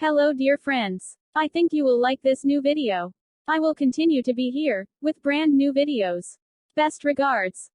Hello dear friends. I think you will like this new video. I will continue to be here, with brand new videos. Best regards.